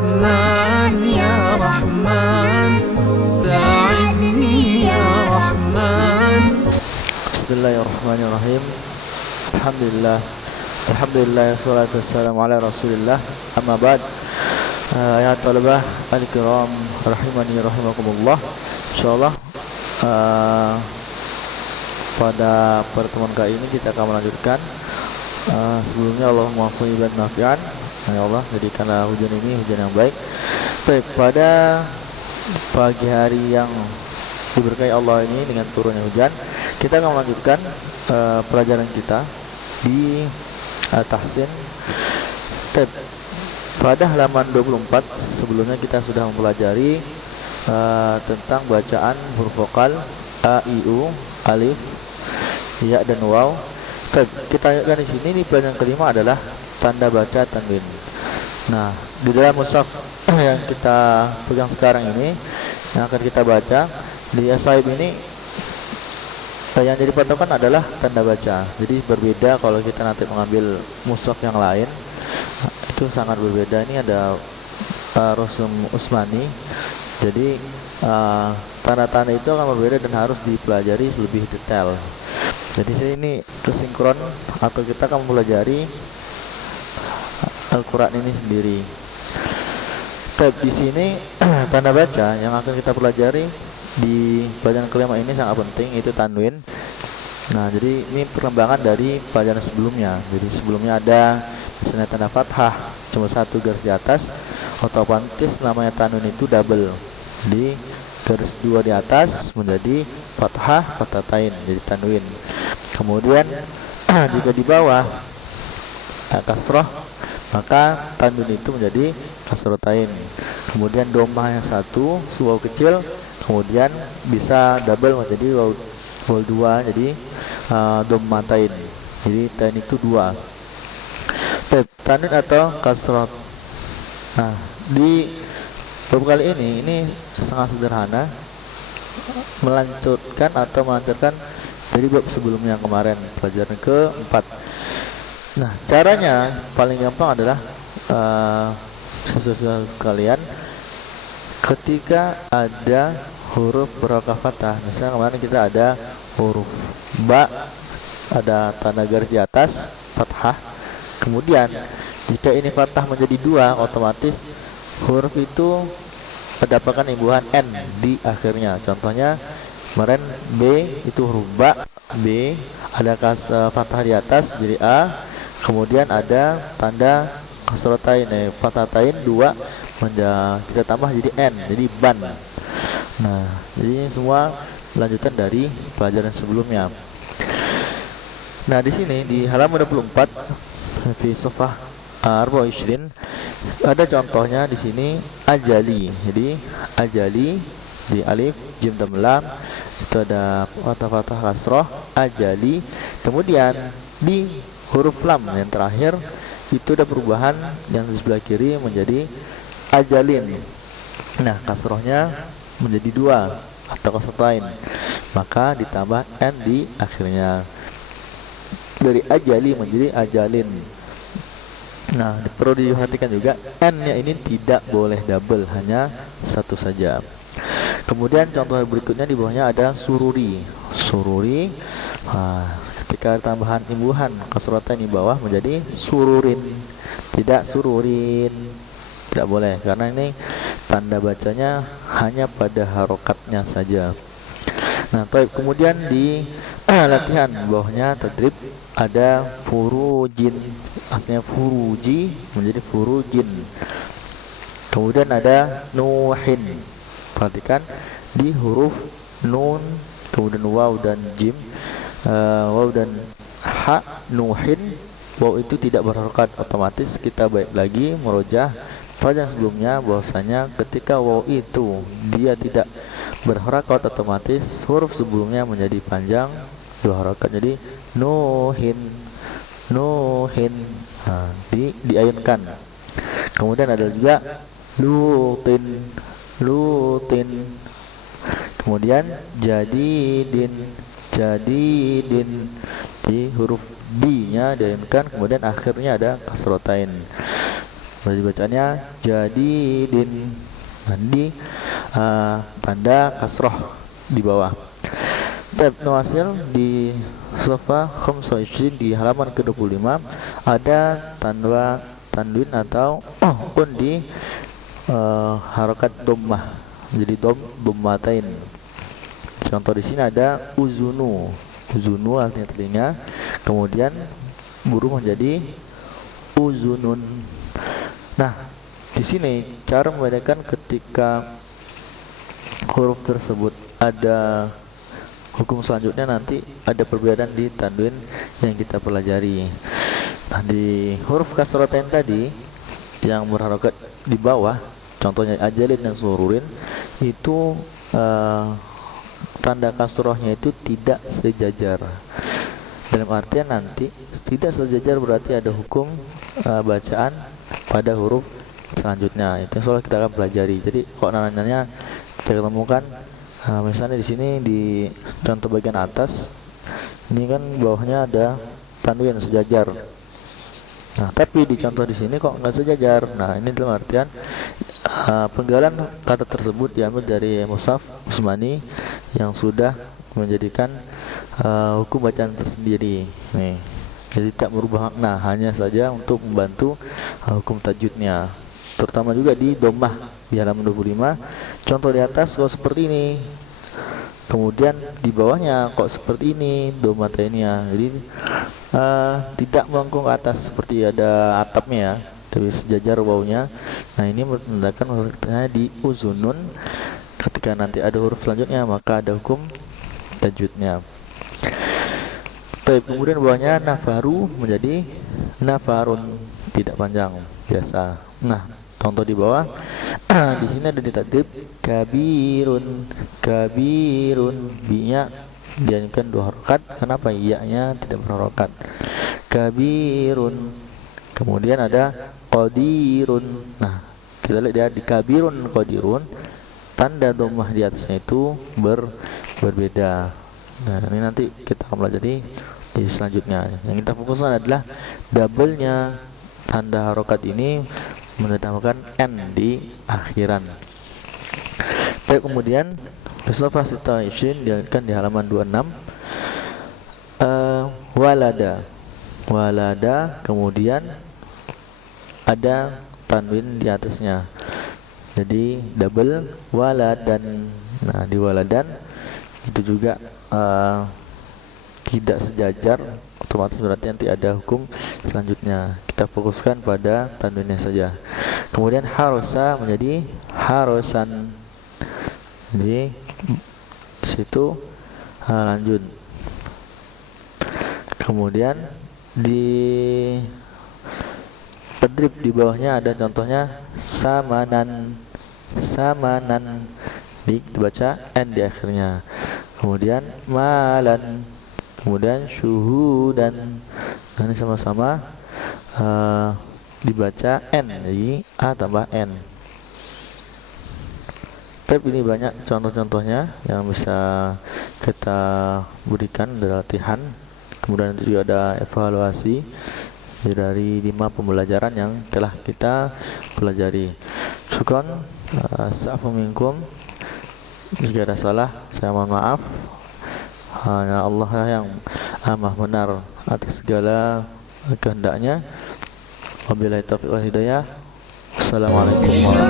رحمن يا رحمن ساعدني يا رحمن. Bismillahirrahmanirrahim. Alhamdulillah wassalatu wassalamu ala Rasulillah. Amma ba'd. Ya talabah al-kiram rahimani rahimakumullah. Insyaallah pada pertemuan kali ini kita akan melanjutkan. Sebelumnya Allahumma shalli wa nafi'an. Ya Allah, jadikanlah hujan ini hujan yang baik. Baik, pada pagi hari yang diberkahi Allah ini dengan turunnya hujan, kita akan melanjutkan pelajaran kita di Tahsin. Pada halaman 24 sebelumnya kita sudah mempelajari tentang bacaan huruf vokal a, i, u, alif, ya dan waw. Kita lihat di sini nih, pelajaran kelima adalah tanda baca tanwin. Nah, di dalam mushaf yang kita pegang sekarang ini yang akan kita baca di as-sahib ini, yang jadi patokan adalah tanda baca. Jadi berbeda kalau kita nanti mengambil mushaf yang lain, itu sangat berbeda. Ini ada Rusum Usmani. Jadi tanda-tanda itu akan berbeda dan harus dipelajari lebih detail. Jadi ini kesinkron atau kita akan mempelajari Al-Quran ini sendiri. Di sini tanda baca yang akan kita pelajari di pelajaran kelima ini sangat penting, itu tanwin. Nah, jadi ini perkembangan dari pelajaran sebelumnya. Jadi sebelumnya ada misalnya tanda fathah cuma satu garis di atas, otomatis namanya tanwin itu double. Di garis dua di atas menjadi fathah, fathatain, jadi tanwin. Kemudian jika di bawah kasroh, maka tanwin itu menjadi kasrotain. Kemudian domah yang satu, waw kecil, kemudian bisa double menjadi waw dua, jadi dommatain. Jadi tanwin itu dua. Tanwin atau kasrot. Nah, di bab kali ini sangat sederhana, melanjutkan atau melanjutkan dari bab sebelumnya kemarin, pelajaran keempat. Nah, caranya paling gampang adalah sesuai kalian ketika ada huruf berharokat fathah. Misalnya kemarin kita ada huruf ba, ada tanda garis di atas fathah. Kemudian jika ini fathah menjadi dua, otomatis huruf itu mendapatkan imbuhan n di akhirnya. Contohnya kemarin b itu huruf ba, b ada fathah di atas jadi a, kemudian ada tanda kasrotain, fathatain dua, kita tambah jadi n, jadi ban. Nah, jadi ini semua lanjutan dari pelajaran sebelumnya. Nah, di sini di halaman 24 fi safhah 24 ada contohnya di sini ajali. Jadi ajali di alif, jim dan lam itu ada fathah kasroh ajali. Kemudian di huruf lam yang terakhir itu ada perubahan yang di sebelah kiri menjadi ajalin. Nah, kasrohnya menjadi dua atau kasrotain, maka ditambah n di akhirnya, dari ajali menjadi ajalin. Nah, perlu diperhatikan juga n-nya ini tidak boleh double, hanya satu saja. Kemudian contoh berikutnya di bawahnya ada sururi. Sururi, ketika tambahan imbuhan kasrotain di bawah menjadi sururin, tidak sururin, tidak boleh karena ini tanda bacanya hanya pada harokatnya saja. Nah, kemudian di latihan bawahnya tadrib ada furujin, aslinya furuji menjadi furujin. Kemudian ada nuhin. Perhatikan di huruf nun, kemudian waw dan jim, waw dan ha, nuhin, waw itu tidak berharokat, otomatis kita balik lagi merojah pelajaran sebelumnya bahwasanya ketika waw itu dia tidak berharokat, otomatis huruf sebelumnya menjadi panjang dua harokat, jadi nuhin, nuhin. Nah, diayunkan. Kemudian ada juga lutin, lutin. Kemudian jadidin, jadidin. Di huruf D nya diayunkan, kemudian akhirnya ada kasrotain. Berarti bacanya jadidin. Nanti tanda kasroh di bawah. Tab Nawasil di Safa 25 di halaman ke-25 ada tanda tanwin atau pun di harokat dhammah. Jadi dhammatain. Contoh di sini ada uzunu. Uzunu artinya telinga. Kemudian buruh menjadi uzunun. Nah, di sini cara membedakan ketika huruf tersebut ada hukum selanjutnya, nanti ada perbedaan di tanwin yang kita pelajari. Nah, di huruf kasrotain tadi yang berharokat di bawah, contohnya ajalin dan sururin, itu tanda kasrohnya itu tidak sejajar. Dalam artian nanti tidak sejajar berarti ada hukum bacaan pada huruf selanjutnya. Itu soal kita akan pelajari. Jadi kok nanya kita ketemukan misalnya di sini di contoh bagian atas ini kan bawahnya ada tanwin sejajar. Nah, tapi di contoh di sini kok nggak sejajar. Nah, ini dalam artian penggalan kata tersebut diambil dari mushaf Utsmani yang sudah menjadikan hukum bacaan tersendiri. Nih, jadi tidak merubah makna, hanya saja untuk membantu hukum tajwidnya. Terutama juga di dhammah di halaman 25. Contoh di atas kok seperti ini. Kemudian di bawahnya kok seperti ini dhammatainnya. Jadi tidak melengkung ke atas seperti ada atapnya, tapi sejajar bawahnya. Nah, ini menandakan hurufnya di uzunun. Ketika nanti ada huruf selanjutnya maka ada hukum tajwidnya. Kemudian bawahnya nafaru menjadi nafarun, tidak panjang, biasa. Nah, contoh di bawah di sini ada ditatib kabirun, kabirun, bi-nya dianjurkan 2 harokat. Kenapa iya-nya tidak berharokat? Kabirun. Kemudian ada qadirun. Nah, kita lihat dia di kabirun qadirun, tanda dhammah di atasnya itu berbeda. Nah, ini nanti kita akan pelajari di selanjutnya. Yang kita fokuskan adalah double-nya tanda harokat ini menandakan n di akhiran. Baik, kemudian Mustafa Sita Ishin dilakukan di halaman 26. Walada, walada, kemudian ada tanwin di atasnya, jadi double waladan. Nah, di waladan itu juga tidak sejajar, otomatis berarti nanti ada hukum selanjutnya. Kita fokuskan pada tanwinnya saja. Kemudian harosa menjadi harosan, jadi situ lanjut. Kemudian di tadrib di bawahnya ada contohnya samanan, samanan, dibaca n di akhirnya. Kemudian malan, kemudian syuhudan. Nah, ini sama-sama dibaca n, jadi a tambah n. Tapi ini banyak contoh-contohnya yang bisa kita berikan dari latihan. Kemudian nanti juga ada evaluasi dari 5 pembelajaran yang telah kita pelajari. Syukran, sa'afu minkum. Jika ada salah, saya mohon maaf. Hanya Allah yang maha benar atas segala kehendaknya. Wabillahi taufiq wal hidayah. Wassalamualaikum warahmatullahi wabarakatuh.